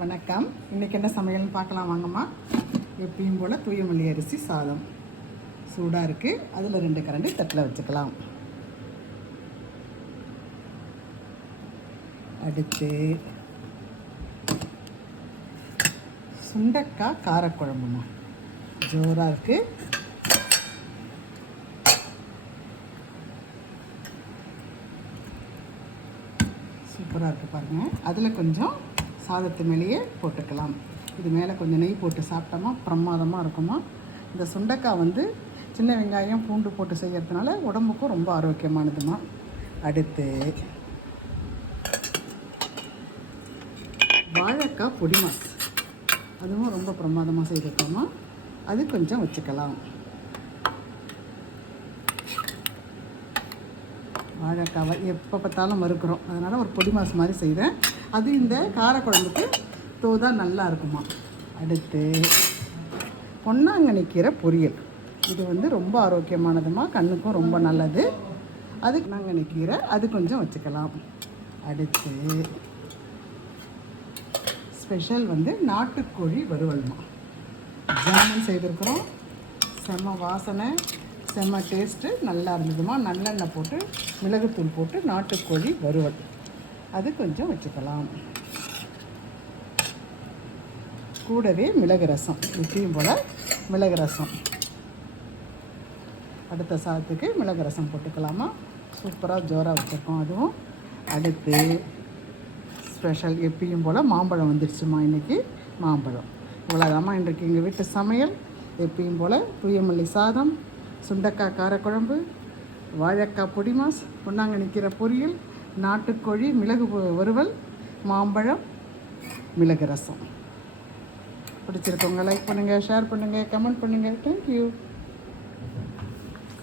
வணக்கம். இன்றைக்கி என்ன சமையல்னு பார்க்கலாம் வாங்கம்மா. எப்பயும் போல் தூயமல்லி அரிசி சாதம் சூடாக இருக்குது. அதில் 2 கரண்டி தட்டில் வச்சுக்கலாம். அடுத்து சுண்டக்காய் காரக்குழம்புமா, ஜோராக இருக்குது. சூப்பராக இருக்குது பாருங்கள். அதில் கொஞ்சம் சாதத்து மேலேயே போட்டுக்கலாம். இது மேலே கொஞ்சம் நெய் போட்டு சாப்பிட்டோமா பிரமாதமாக இருக்குமா. இந்த சுண்டைக்காய் சின்ன வெங்காயம் பூண்டு போட்டு செய்கிறதுனால உடம்புக்கும் ரொம்ப ஆரோக்கியமானதுமா. அடுத்து வாழைக்காய் பொடி மாஸ், அதுவும் ரொம்ப பிரமாதமாக செய்திருக்கோமா. அது கொஞ்சம் வச்சுக்கலாம். வாழைக்காவை எப்போ பார்த்தாலும் வறுக்கிறோம், அதனால் ஒரு பொடி மாஸ் மாதிரி செய்கிறேன். அது இந்த காரக்குழம்புக்கு தோதாக நல்லா இருக்குமா. அடுத்து பொன்னாங்கண்ணி கீரை பொரியல், இது ரொம்ப ஆரோக்கியமானதுமா, கண்ணுக்கும் ரொம்ப நல்லது. அது பொன்னாங்கண்ணி கீரை, அது கொஞ்சம் வச்சுக்கலாம். அடுத்து ஸ்பெஷல் நாட்டுக்கோழி வறுவல்மா, ஜாமுன் செய்திருக்கிறோம். செம்ம வாசனை, செம்ம டேஸ்ட்டு, நல்லா இருந்ததுமா. நல்லெண்ணெய் போட்டு மிளகுத்தூள் போட்டு நாட்டுக்கோழி வறுவல், அது கொஞ்சம் வச்சுக்கலாம். கூடவே மிளகு ரசம், இப்பயும் போல் மிளகு ரசம். அடுத்த சாதத்துக்கு மிளகு ரசம் போட்டுக்கலாமா. சூப்பராக ஜோராக வச்சுருக்கோம் அதுவும். அடுத்து ஸ்பெஷல் எப்பயும் போல் மாம்பழம் வந்துடுச்சுமா. இன்றைக்கி மாம்பழம். இவ்வளோதாம்மா இன்றைக்கு எங்கள் வீட்டு சமையல். எப்பயும் போல் தூயமல்லி சாதம், சுண்டைக்காய் காரக்குழம்பு, வாழைக்காய் பொடி மாஸ், பொன்னாங்கண்ணி கீரை பொரியல், நாட்டுக்கோழி மிளகு வறுவல், மாம்பழம், மிளகு ரசம். பிடிச்சிருக்கவங்க லைக் பண்ணுங்கள், ஷேர் பண்ணுங்கள், கமெண்ட் பண்ணுங்கள். தேங்க்யூ.